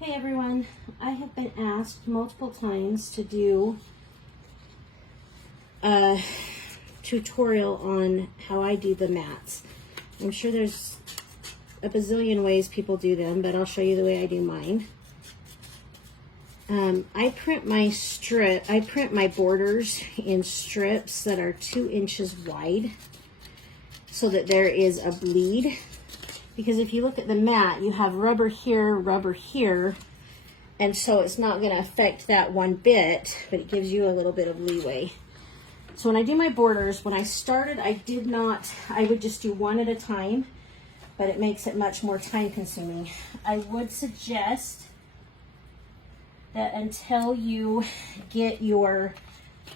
Hey everyone, I have been asked multiple times to do a tutorial on how I do the mats. I'm sure there's a bazillion ways people do them, but I'll show you the way I do mine. I print my borders in strips that are 2 inches wide so that there is a bleed. Because if you look at the mat, you have rubber here, and so it's not going to affect that one bit, but it gives you a little bit of leeway. So when I do my borders, when I started, I would just do one at a time, but it makes it much more time consuming. I would suggest that until you get your,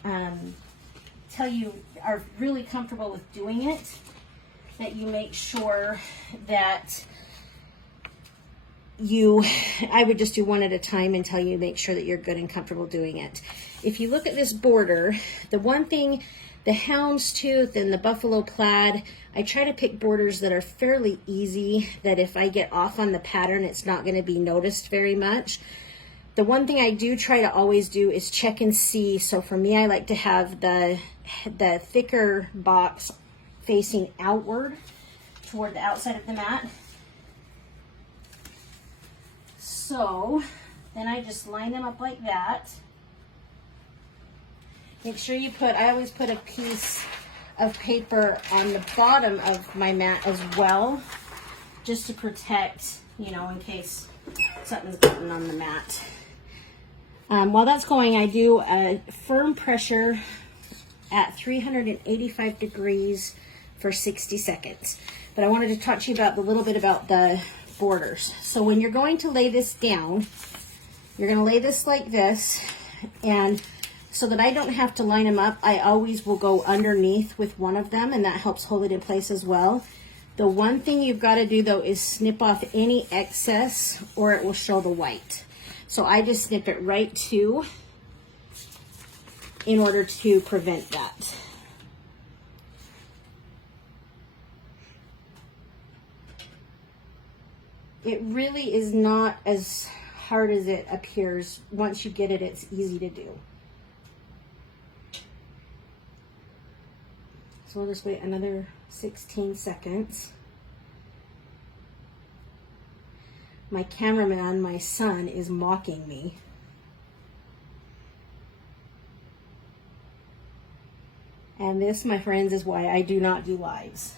until you are really comfortable with doing it, that you make sure that I would just do one at a time until you make sure that you're good and comfortable doing it. If you look at this border, the one thing, the houndstooth and the buffalo plaid, I try to pick borders that are fairly easy, that if I get off on the pattern, it's not going to be noticed very much. The one thing I do try to always do is check and see. So for me, I like to have the thicker box facing outward toward the outside of the mat. So then I just line them up like that. Make sure you I always put a piece of paper on the bottom of my mat as well, just to protect, in case something's gotten on the mat. While that's going, I do a firm pressure at 385 degrees for 60 seconds. But I wanted to talk to you about a little bit about the borders. So when you're going to lay this down, you're going to lay this like this, and so that I don't have to line them up, I always will go underneath with one of them, and that helps hold it in place as well. The one thing you've got to do though is snip off any excess or it will show the white. So I just snip it right to in order to prevent that. It really is not as hard as it appears. Once you get it, it's easy to do. So we'll just wait another 16 seconds. My cameraman, my son, is mocking me. And this, my friends, is why I do not do lives.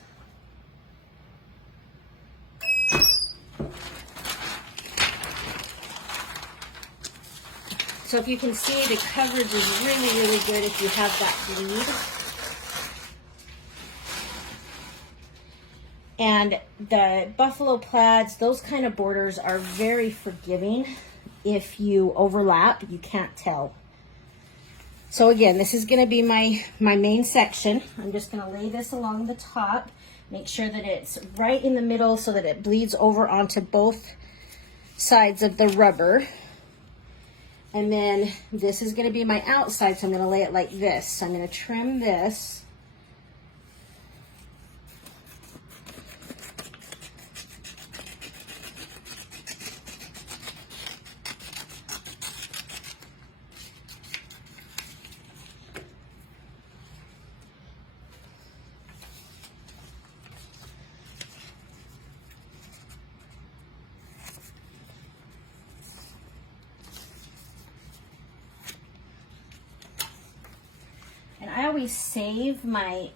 So if you can see, the coverage is really, really good if you have that bleed. And the buffalo plaids, those kind of borders are very forgiving. If you overlap, you can't tell. So again, this is going to be my main section. I'm just going to lay this along the top. Make sure that it's right in the middle so that it bleeds over onto both sides of the rubber. And then this is going to be my outside, so I'm going to lay it like this. So I'm going to trim this. And I always save my,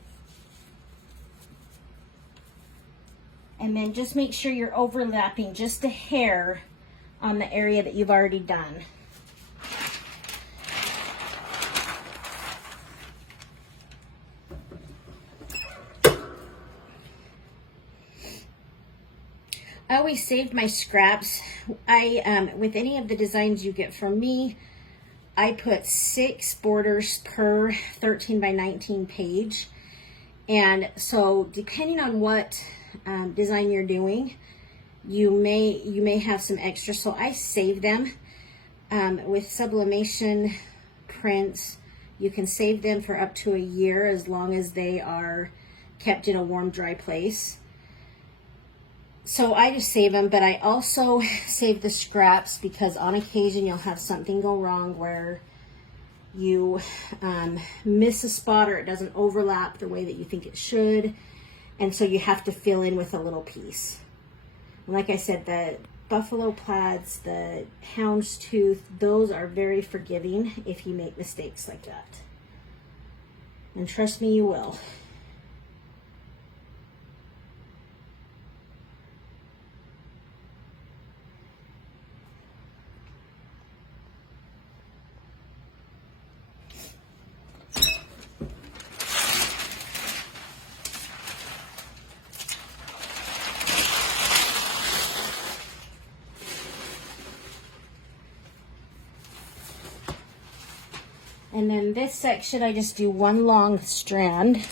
and then just make sure you're overlapping just a hair on the area that you've already done. I always save my scraps. With any of the designs you get from me, I put 6 borders per 13 by 19 page. And so depending on what design you're doing, you may have some extra. So I save them. With sublimation prints, you can save them for up to a year as long as they are kept in a warm, dry place. So I just save them, but I also save the scraps because on occasion you'll have something go wrong where you miss a spot or it doesn't overlap the way that you think it should. And so you have to fill in with a little piece. And like I said, the buffalo plaids, the houndstooth, those are very forgiving if you make mistakes like that. And trust me, you will. And then this section, I just do one long strand.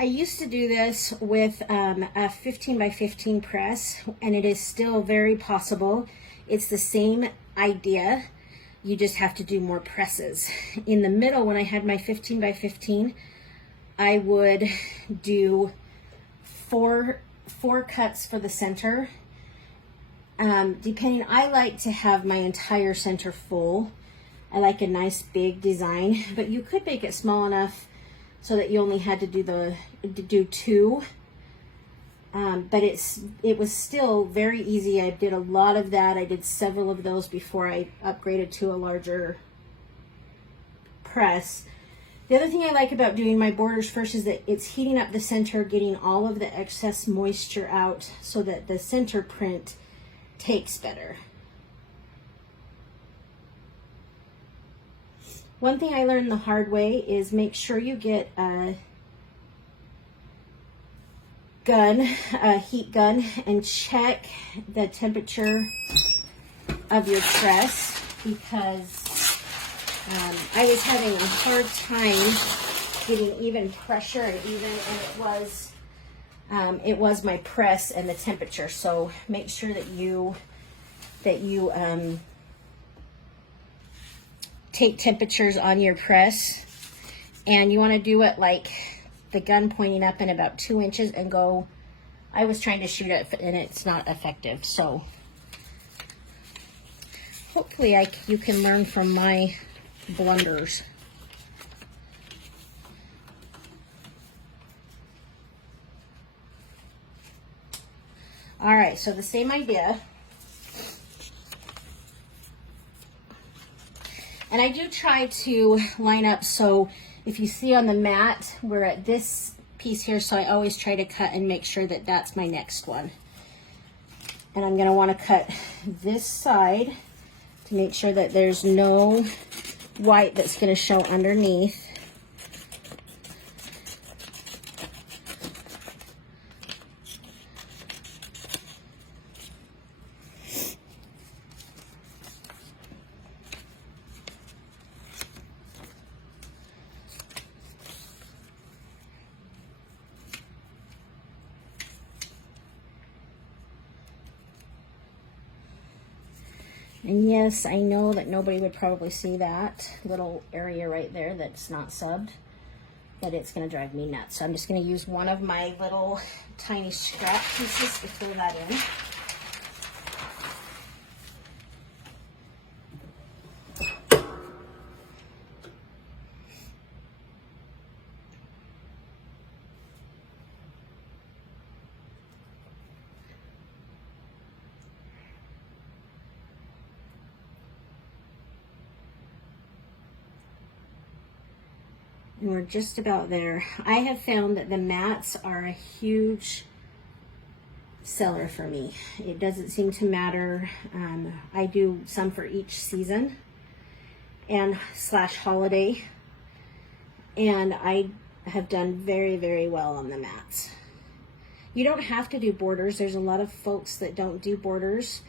I used to do this with a 15 by 15 press, and it is still very possible. It's the same idea. You just have to do more presses. In the middle, when I had my 15 by 15, I would do four cuts for the center. Depending, I like to have my entire center full. I like a nice big design, but you could make it small enough so that you only had to do two. But it was still very easy. I did a lot of that. I did several of those before I upgraded to a larger press. The other thing I like about doing my borders first is that it's heating up the center, getting all of the excess moisture out so that the center print takes better. One thing I learned the hard way is make sure you get a heat gun, and check the temperature of your press, because I was having a hard time getting even pressure and it was my press and the temperature. So make sure that you take temperatures on your press, and you want to do it like the gun pointing up in about 2 inches and go. I was trying to shoot it and it's not effective, so hopefully you can learn from my blunders. All right, so the same idea. And I do try to line up, so if you see on the mat, we're at this piece here, so I always try to cut and make sure that that's my next one. And I'm going to want to cut this side to make sure that there's no white that's going to show underneath. And yes, I know that nobody would probably see that little area right there that's not subbed, but it's going to drive me nuts. So I'm just going to use one of my little tiny scrap pieces to fill that in. And we're just about there. I have found that the mats are a huge seller for me. It doesn't seem to matter. I do some for each season and / holiday. And I have done very, very well on the mats. You don't have to do borders. There's a lot of folks that don't do borders.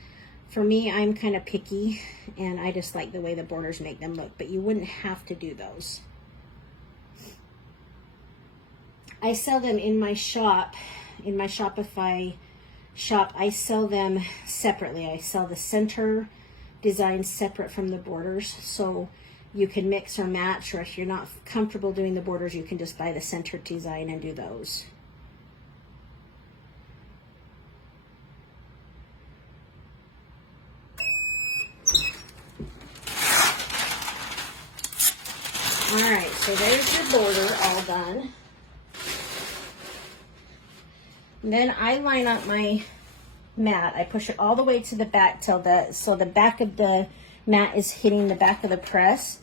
For me, I'm kind of picky, and I just like the way the borders make them look, but you wouldn't have to do those. I sell them in my shop, in my Shopify shop. I sell them separately. I sell the center design separate from the borders, so you can mix or match, or if you're not comfortable doing the borders, you can just buy the center design and do those. All right, so there's your border all done. And then I line up my mat. I push it all the way to the back so the back of the mat is hitting the back of the press,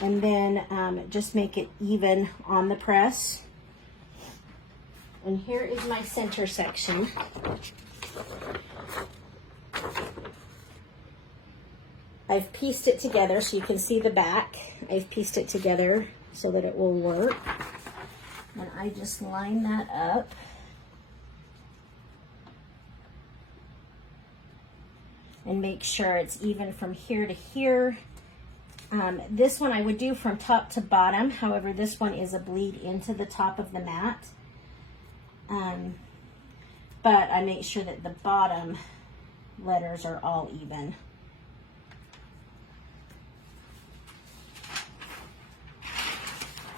and then just make it even on the press. And here is my center section. I've pieced it together so you can see the back. I've pieced it together so that it will work. And I just line that up. And make sure it's even from here to here. This one I would do from top to bottom. However, this one is a bleed into the top of the mat. But I make sure that the bottom letters are all even.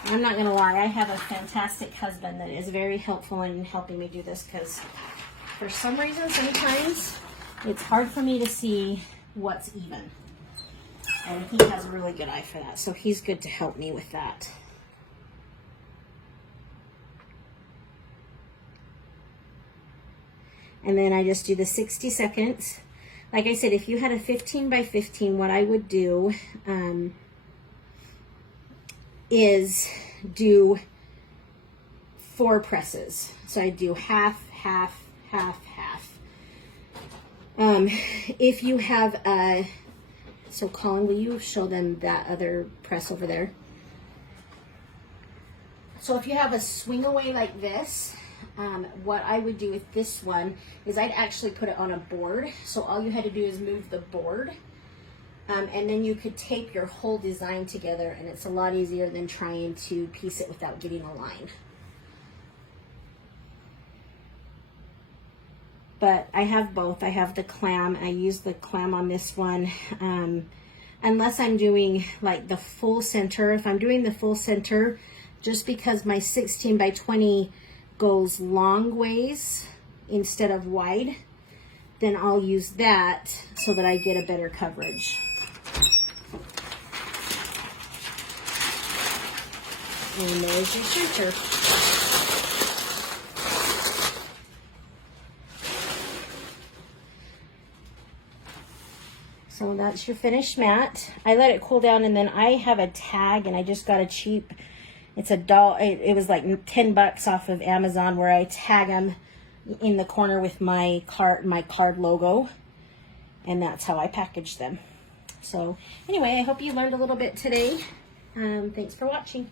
I'm not gonna lie, I have a fantastic husband that is very helpful in helping me do this, because for some reason, sometimes it's hard for me to see what's even. And he has a really good eye for that, so he's good to help me with that. And then I just do the 60 seconds. Like I said, if you had a 15 by 15, what I would do is do 4 presses. So I do half, half, half, half. If you have a, so Colin, will you show them that other press over there? So if you have a swing away like this, what I would do with this one is I'd actually put it on a board. So all you had to do is move the board. And then you could tape your whole design together, and it's a lot easier than trying to piece it without getting a line. But I have both. I have the clam. I use the clam on this one. Unless I'm doing like the full center. If I'm doing the full center, just because my 16 by 20 goes long ways instead of wide, then I'll use that so that I get a better coverage. And there's your center. So that's your finished mat. I let it cool down, and then I have a tag, and I just got a cheap, it's a doll, it was like 10 bucks off of Amazon, where I tag them in the corner with my card logo, and that's how I package them. So anyway, I hope you learned a little bit today. Thanks for watching.